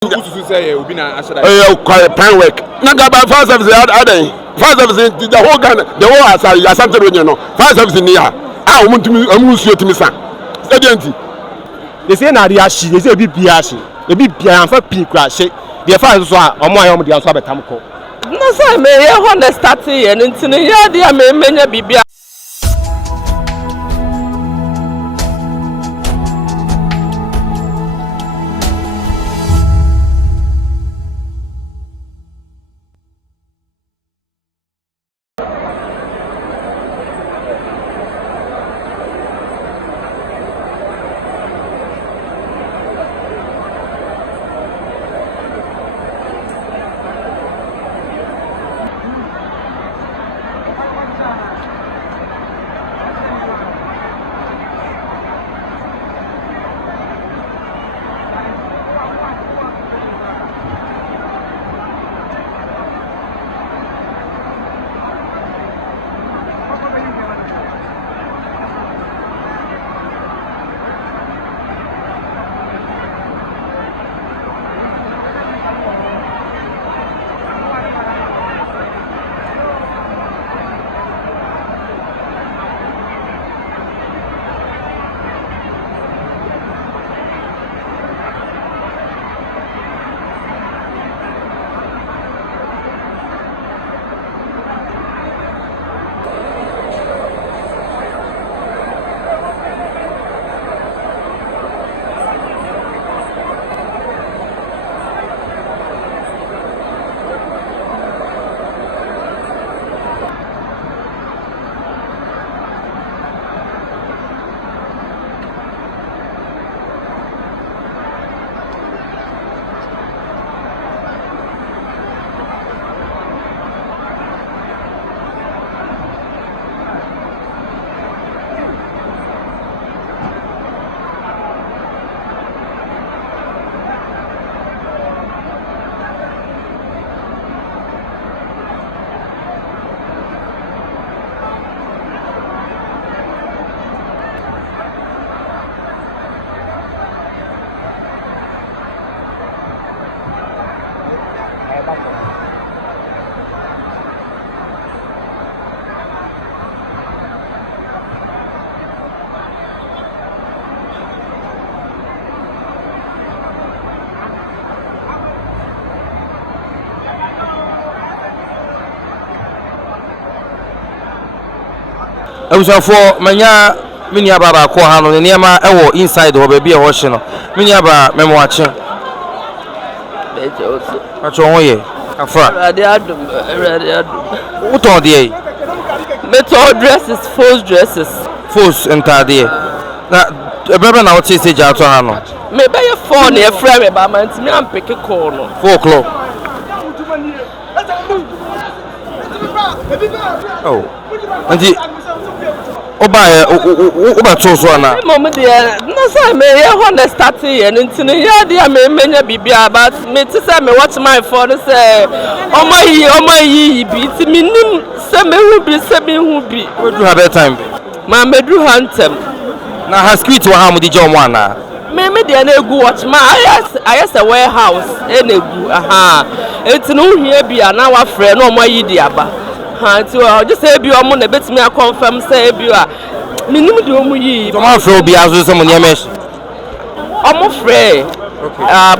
to say will be a pen work. Nagaba fire service fire service the whole Ghana, the whole Asante region no. Fire service in here. Ah, omuntu to me san. Agent. They say na dia shi, they say bi biashi. E bi bia amfa pi kra she. The fire so a omo ayo mo dia so abetam ko. No say me ye honest start here ntino ye dia me menya bibia. For manya minya baba ko ha no niema ewo inside ho ba bi e ho hye no minya ba memo ache acho ho ye afra Adum what on dey metal dresses, false dresses, false entade na ebebe na what say ja to ha no me be your phone e frame me ba man ti me am pick call no 4 o'clock oh anti oba so na mom dey no say me ye honest start here ntino ye dey me menya bibia but me ti say me watch my phone say omayi bi ti me nim say me hu bi say me hu bi we do have time ma me do hantem na has quit wa ha mu di jom ana me dey na egu watch ma ayes a warehouse e na egu aha ntino hu hia bia na wa frɛ na omayi di aba ha ti o just say bi omo na betimi a confirm say bi a minim de omo yi to ma frɛ obi azo se mo ne mesh omo frɛ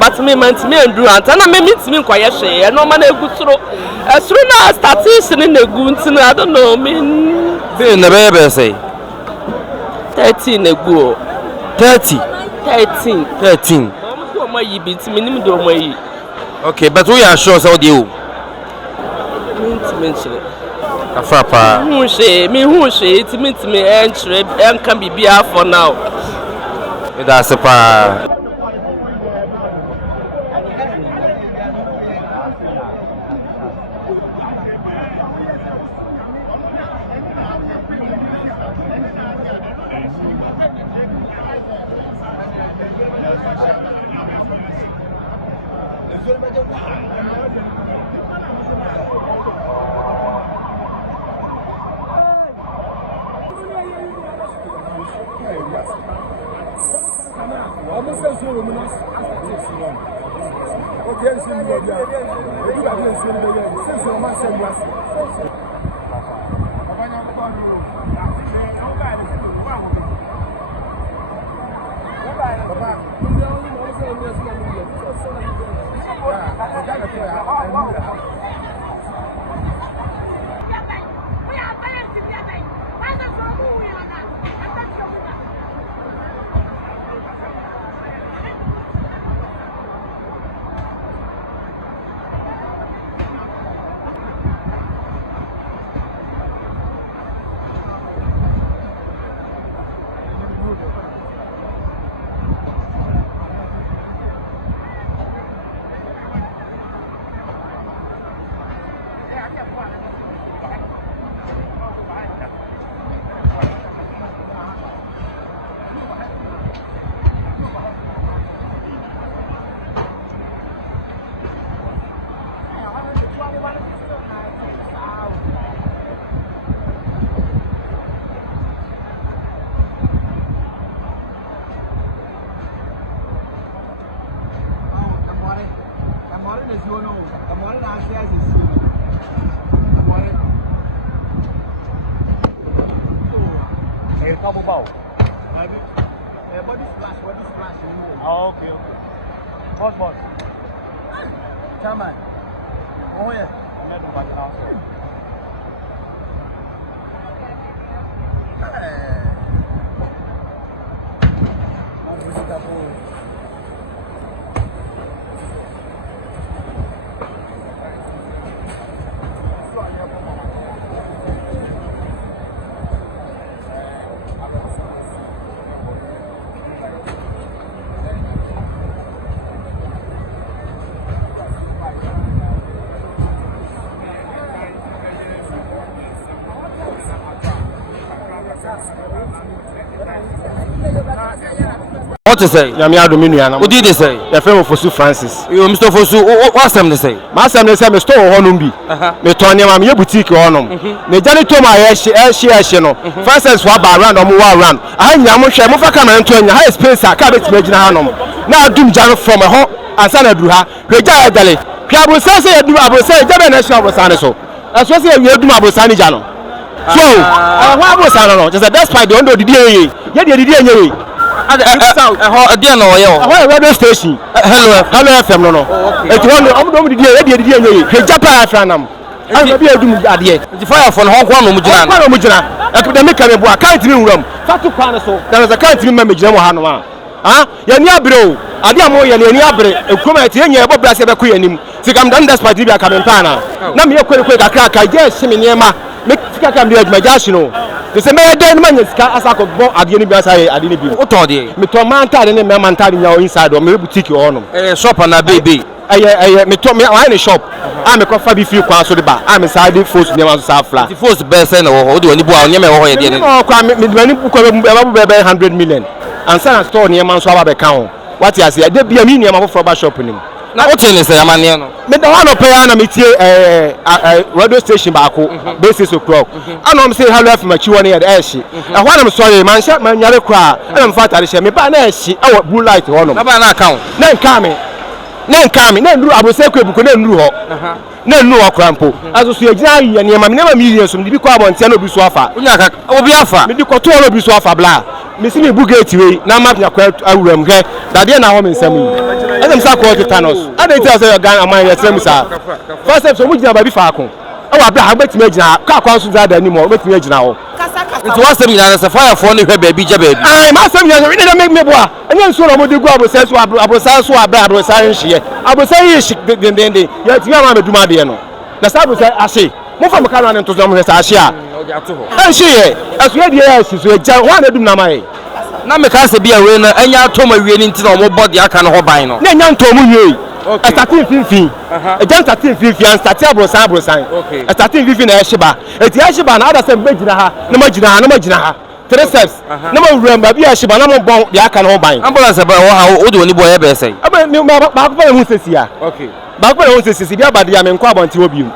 but me man ti me nduru anta na me mitimi nkoye hwe e no ma na egu suro na startation na egu ntino I don't know me be na be say 13 na egu o 13 omo do omo yi bi ti minim de omo yi okay but we are sure say dey o mentiment afapa hu hwe timi enchire enka bibia for now me da se pa Oh, okay. Boss. Chairman. Oh, yeah. What is say? Yami Adum nuana. What did they say? Your friend Fosu Francis. You Mr. Fosu, what's them they say? Master they say me store honum bi. Me turn am me boutique honum. Me jani to my share no. Francis wa ba around omo wa around. Ah nya mo hwe mo fa camera nto nya high space aka bet me gina hanom. Na Adum jano from ho ansa na duru ha. Reja edale. Kwa bo say Adum abo say jabe na sha abo sane so. Aso say we Adum abo sane jano. So, wa abo sane no. Just despite the ondo didi ye. Ye didi ye. Dear no, radio station. Hello FM no. It's one of the day, Japan Franam. I will be a doom at the end. The fire from Hong Kong, Mujana. Epidemic can be a country room. Fatu Panaso, there is a country member, Hanoma. Ah, Yanabro, Adamo, Yanabre, a comment in your Bob Brassabaqui and him. To come down despite Libya Camentana. Nam your quick a crack, I guess, Siminiema, make Kakam my Jashino. The same man is Asako at the University. I didn't be. What are they? Me to Manta and Manta in your inside or maybe boutique on a shop and a baby. I me to me in a shop. I'm a coffee few pounds to the bar. I'm a side force near South Flat. The first best or do any boy near me or $100 million. And send a store near Manswaba account. What you say? There be a medium of a shop in him. Now, what is the Amaniano? Me the one of Payana metie radio station bako basis o'clock. I know I'm saying how left my chiwani at Ashi. And when I'm sorry, man, shut my yellow cry. I'm fat at the me ban Ashi. Our blue light on them. Account. Then coming. Then do I will say, couldn't do her. Then no crampo. As you see, a giant and my never millions from the Biqua and Tano Biswafa. Oh, Biafra. Me do Cotolo Biswafa blah. Missing a bugatti way. Now, Mapia quite a room here. That they are now in some. And I'm sorry to Thanos. I didn't tell you a gun on my same side. First step, so we have a Bifacon. Oh, I bet me now. Can't consider anymore. Let me now. It was the as a fire for the baby. I must have never make me boy. And then so I would go with sense. I was also a bad was Irish. I was saying, then yet you are do my piano. The Sabu said, I see. Move from Caron into some Asia. And she, as we had the air, she's a child, one of them. Now, me can't be a winner, and you told me we need to know what body I can hold by. No, Nan told me. A starting 50, a just starting 50 and startable sample sign. A starting 50 in Ashiba. It's Ashiba and others and Bejina, no Majina, 3 steps. No more room, but Ashiba, no more bomb, the I can hold by. Ambulance about how old any boy ever say. I mean, back who says here. Okay. Back when I want to see the Abadi and Quab on Tiobium.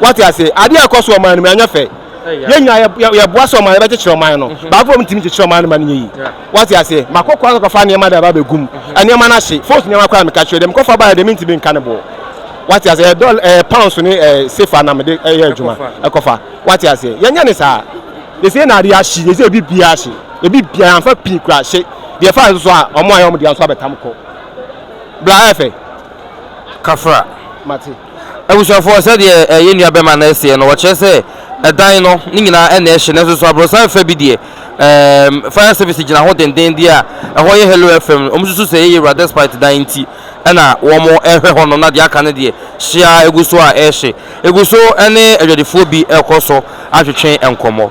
What I say, I did a cost of my man, yenya ya boa so man ya be kire man no ba fo mtimi kire man man yi what you say makokwa ko fa ne ma da ba begum ane ma na hye force ne ma kwa me ka kire dem ko fa ba dem ntimi nka ne bo what you say pounds ni safe na me de adwuma ekofa what you say yenya ne sa they say na dia hye they say bi bia hye e bi bia anfa pin kura hye de fa so a omo ayo mo de anso abetam ko bra efe kafra mate abusafo said ye nua be ma na ese no wo che se edan no ni nyina e na ehye na so abrosan fa bi de fire service gina ho denden dia ho ye hello fm omsusu se ye rather despite dan nti na wo mo ehwe ho no na de aka ne de hia eguso a ehye eguso ene adwadefo bi ekoso atwetwen enkomo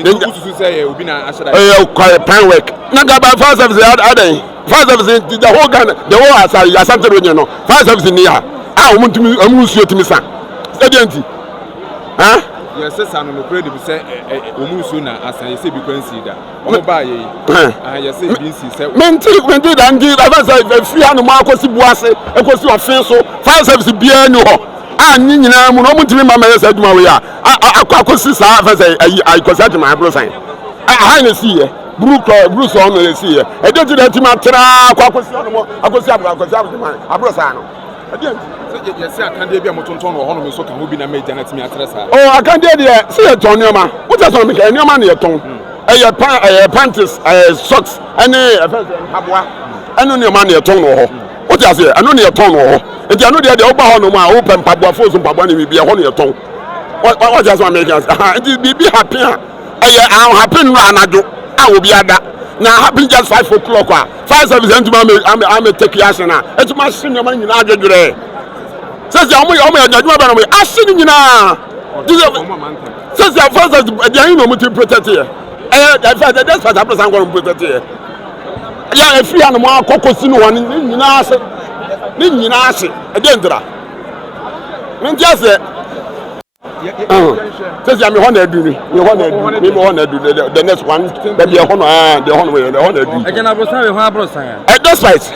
Nkusu say obi na ashada pan work na ga ba fire service adan fire service the whole Ghana the whole Asante region no fire service ni ha omuntumi amusuo timi sa stadium ha yes sir no pray dey say omusuo na asan say bi kwansi da omo ba ye yes say bi nsi say menti da ndi da say free anu ma akosi buase akosi ofin so fire service bia ni ho anyi nyina mu no omuntumi ma mele say aduma we a akosi sa fa say akosi aduma bro san ha na see ye Bruce on the sea. I didn't do that to my akosi aduma abro san no yes sir can dey be motonton no hono me so kan obi na me jana timi atresa oh I can dey there see e ton nioma what is on me kan nioma na e ton panties socks any aboa eno nioma na e ton no ho what you say eno na e ton no ho enti eno dey oba ho no ma o pem paboa fo so paboa na bibia ho na e ton what you say Americans enti bibi happy am happy no anajo obi ada na happen just 5 o'clock 5 service enti ma take action na enti ma sin nioma nyina adwedwere says the only adjustment by asking you now. Says the first the you know to protect here. That's what I'm going to protect here. ya efi anu mo akokosi no won ni nyina ase e de ndra me ntia se says I'm on edu ni me on edu the next one that be on the on edu e jana brosan we ho abrosan ya that's right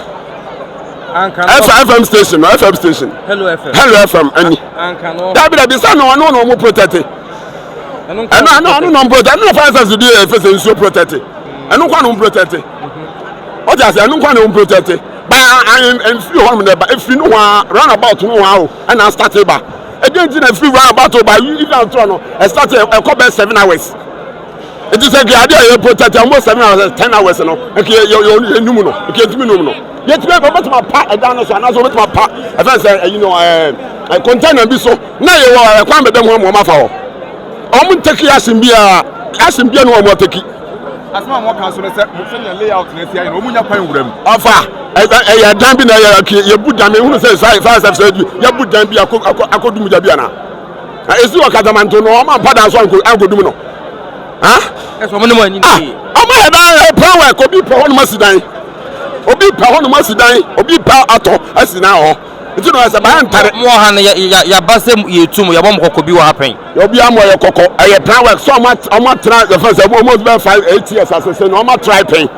FM station Hello FM any that be say no mo protect no protect no fire to do face so protect enu kwa no protect o just enu kwa no protect but I am free home there but if you know run about no how and I start ba again na free run about by you even to no I start a couple 7 hours it is a good idea protect almost 7 hours 10 hours no okay you numu no okay timi numu no yet be about my part e down so na so with my part I say you know container bi so na you kwa be dem ho ma fa ho o take asim bia no mo take asma mo kan so ne se mo fanya layout na sia no munya kwan wuram afa ya dan bi na ya budan me hunu say say ya budan bi akodum ja bia na esi wa kadamanto no o ma pada so akodum no ha eso mo ne mo ani o ma ya da power ko bi po hono masidan obi pa hono masidan obi pa ato asina ho nti no asa ba ntare mo ha na ya basem yetum ya bom kokobi wa happen obi amo ye kokko eye plan work so o ma try the first almost 5-8 years as no o ma try pen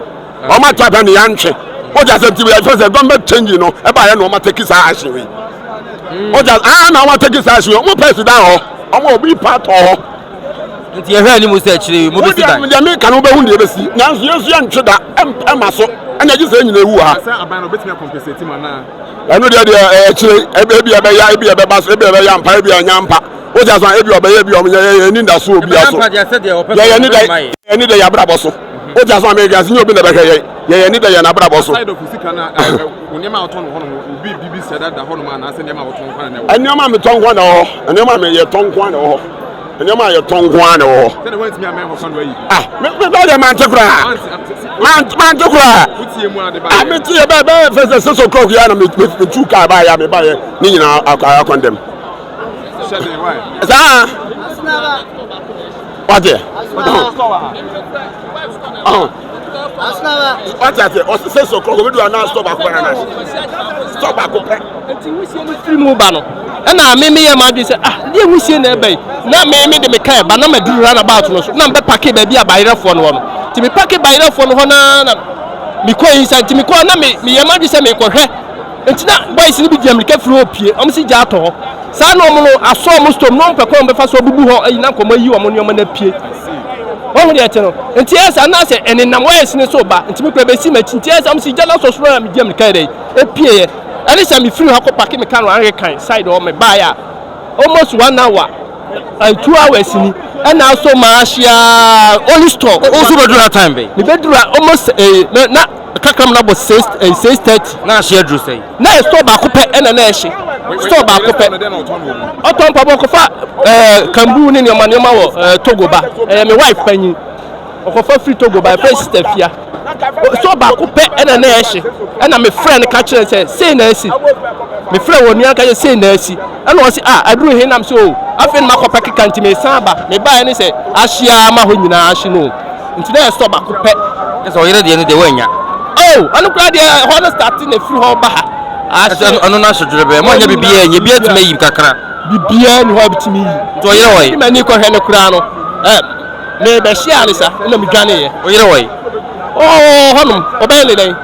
o ma try pen ya ntwe o just say the first government change no e ba ya no o ma take sa action we o just na o ma take sa action o mo president ho o ma obi pa to ho nti ye hwa ni mo se chire mo be sidan o me kan o be hu de be si nanso yesu ya ntwe da e ma so anya ji se nyina ewu ha asa aban no betime compensate ma na anu de chire ebi ebe ya ebi ebe ba so ebi ebe ya mpa ebi anya mpa o ja so ebi obe ya ebi o ye ni nda so obi aso ye ni de ya brabo so o ja so me ga sinyo obi na be ye ni de ya na brabo so side of sika na onyema oton ho no obi bibi sada da ho no ma na se nyema oton kwan na anyoma me ton kwan na ho anyoma me ye ton kwan na ho anyoma ye ton kwan na ho se want me am ho kan do yi me ba de man tekura man tekura utie mu ade ba me tie ba first so o'clock ya na me tu ka ba ya me ba ye ni nyina akondem shade why what there what at o say so o'clock we do na stop akwa na stop akwa enti wusie no free mu ba no na me ye ma dwe say de wusie na ebe na me de me kai ba na maduru run about no so na mbe pack ba bia bayerefo no no ti me pack bayerefo no ho na mi ko yin sa ti mi ko na me ye ma dwe say me ko hwe enti na boys ni bi di america free opie om si ja to sa no mo no aso mo storm no mpe ko mbe fa so bubu ho ayi na ko mayi wo mo no na pie o de ete no enti esa na se eni nam wes ni so ba enti me ko be si ma enti esa om si ja na so so na me di america dey epie ye ani se me free ha ko pack me kan wan kan side o me buy almost 1 hour and 2 hours ni and also marshia only store also be do that time be me be do almost na kakram na bo 6:30 na share do say na store ba ko pe na na ehye store ba ko pe oton pa bo ko fa kambu ni nyoma wo Togo ba me wife panyi ko fa free Togo ba first sister fia so ba ko pe na na ehye na me friend ka kire say na asi me friend woni aka say na asi na o si aduru he nam so afen ma ko pe kanti me san ba me ba ni say ahia ma ho nyina ahye no nti na store ba ko pe so yere de de wanya anu kra de ho starting na free ho ba ha anu na shodure be mo nya bibia nye bia tuma yi kakra bibia ni ho bitimi yi to yere woi me ni ko hwe ne kra no me be share ni sa na me dwane ye o yere woi honum obele dai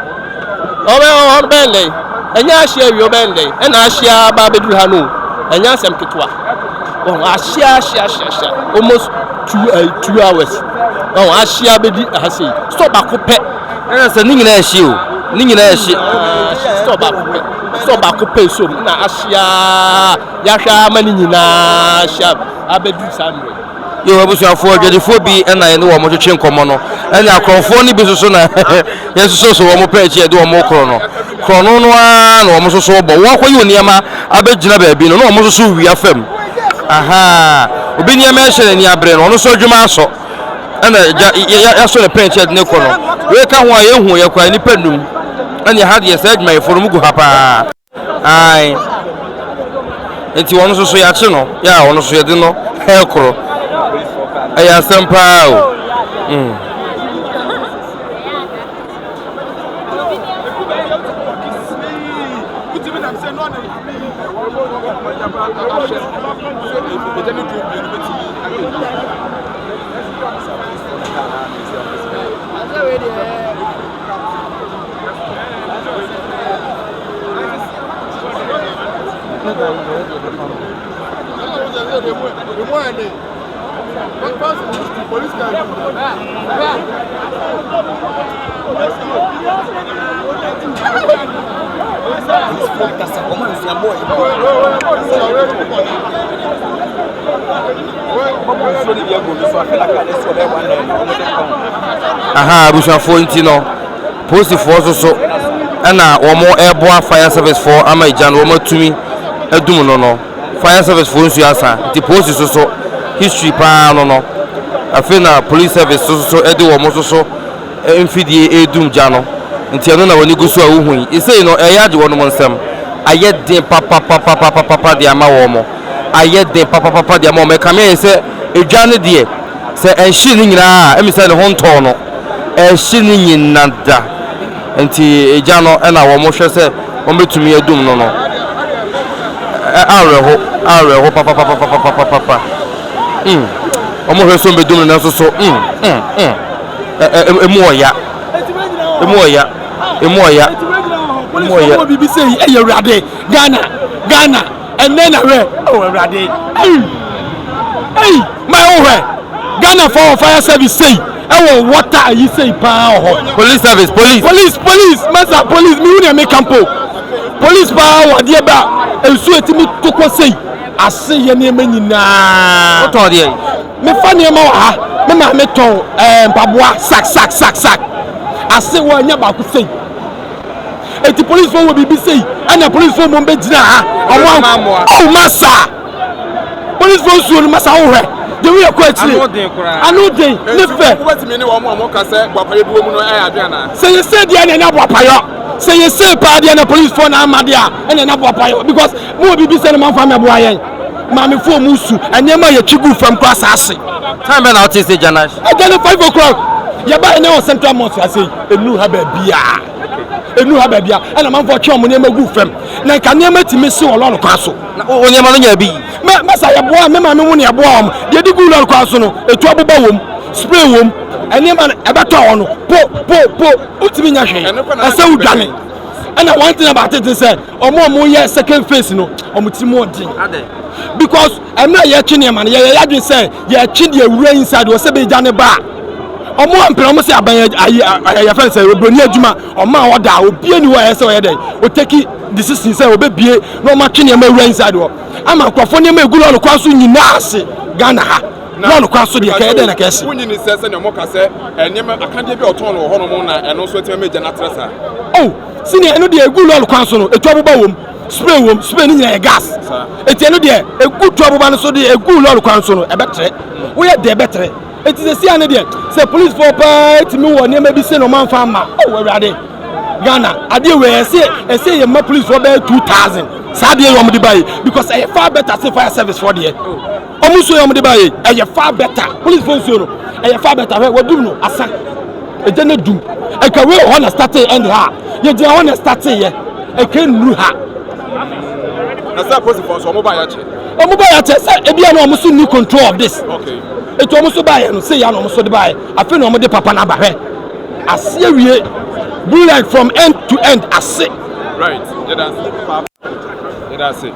obele enya ahia wi obele na ahia ba beduru ha no enya asem ketwa ahia almost 2 hours ahia bedi ahasi stop akopɛ se ni nyina ahia o ni nyina ahia stop akopɛ so na ahia ya hwa ma ni nyina ahia abedu samre yo abusuafo adwadifo bi na ye ne wo mo twetwe nkomo no enya akrofo ni bi soso na yeso so wo mo pa echi e de wo mo kro no na wo mo soso bo wo akoyi oniema abegina ba bi no wo mo soso wi afam aha obi niema ehye ni abre no so dwuma aso na ya so le pa echi de ne kro no we ka ho a ye hu ye kwa ni panum enya ha de se adwuma ye forum gu ha pa ai enti wo soso ya che no ya wo soso ye de no he kro aya sampao aha abusuafo nti no police force so na omo airborne fire service for ama ijan omo tumi adum no fire service for nsu asa the police so history pa no afena police service so ede omo so mfidie edum ja no nti eno na woni guso a wuhu isei no eyaje wono mo nsem ayedin papa de ama wo mo ayedin papa de ama wo me kame se edwane de se enhyi ni nyina emisa ne honto no enhyi ni nyina da nti ejano na wo mo hwe se wo betumi adum no areho papa wo mo hwe so bedum no so emoya bibi say e yewrade Ghana and then Rade hey my own Ghana fire service say water you say police service police master police me who make campo police power dey ba ensu etimi toko say ase ye na ema nyina what dey me fa ne ma ha me ma me ton mpaboa sak ase wo anya ba ku say eti police phone will be say and police phone mo be gina ha oh massa police phone so massa wo hwe de we ko atire anu den ne fe wetimi ne wo mo ka se gwapaye duo mu no e adwe na say you say dia na gwapayo say you say pa dia na police phone amade a ene na gwapayo because mo be say man fa me bo ayen ma me phone musu anyema ye chigu fam kwa asase time be na what say janash again 5 o'clock ya ba ene on central mosque say enu ha ba bia and man for chom ne magu fam na ka ne matimi se wo lolo kwa so na onyema no nya bi me sa ya boa me ma me mu ne boa om de di gu lolo kwa so no etu aboba wom spray wom ene ma e beto wo no po utimi nya hwe ase udwane and one thing about it is say omo ye second phase no omo ti mo din because em na ye twi ne ma ye ya dwen say ye twi de awura inside wo se be jane ba omo ampere omo se aban ya fence obroni adwuma omo oda obi ani wo yese wo ye dey o take decision say obebie no ma twe ne ma awura inside wo ama kwafo ne ma egulo kwa so nyina ase Ghana ha no kwa so de ka ye dey na ka ese wunyi ni se ne mo ka se enema akande bi oton no ho no mo na eno so etima meja na tresa oh sini eno de egulo kwa so no etu aboba wom spray ni nyina gas eti eno de egutu aboba no so de egulo kwa so no ebetre wo ye de betre it is a see an there say police for party me won near maybe say no man farmer oh Rade Ghana ade we say your police for be 2000 sadie yom de buy because I far better say fire service for there omuso yom de buy I far better police for so no I far better we do no asa e je na dum e ka we ho na start end ha ye je ho na start ye e ka nuru ha na say police for so mobile ya che say e bia no omuso ni control of this okay eto omuso buy no say ya no omuso de buy afi no omo de papa na ba hwe ase wie blue light from end to end ase right that's it